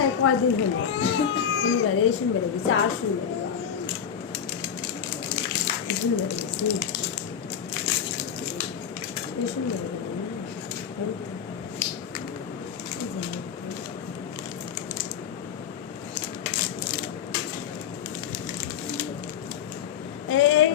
বাসায় কয়দিন হলো শনিবার এই শুনবে গেছি আর শুনবে এই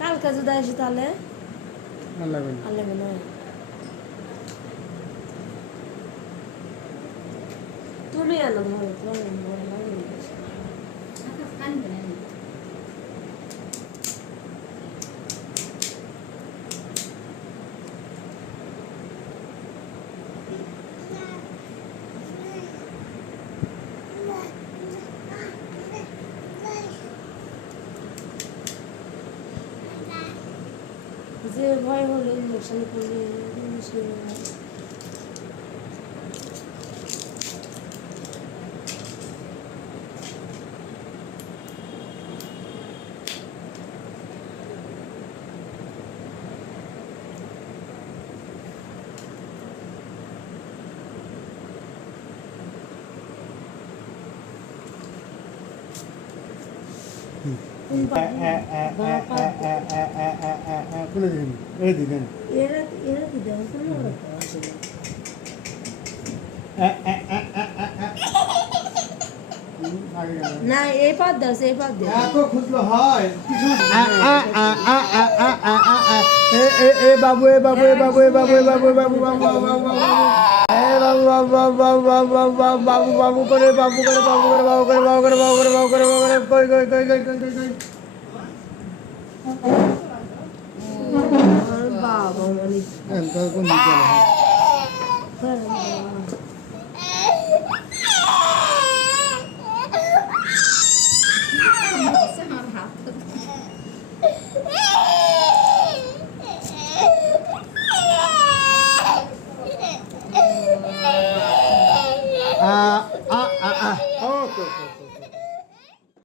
কালকে যদি আসি তাহলে লাগবে না তুমি আনো ধরো যে ভয় হলো ইঞ্জেকশন করলে না এই পাত দাও সেই পাত দাও এত খুঁজলো হয় এ বাবু এ বাবু এ বাবু এ বাবু এ বাবু এ বাবু বাবু বাবু বাবু বাবু বাবু করে বাবু করে বাবু করে বাবু করে বাবু করে বাবু করে বাবু করে বাবু করে কই কই কই কই কই কই বাবা মানে কোন দিকে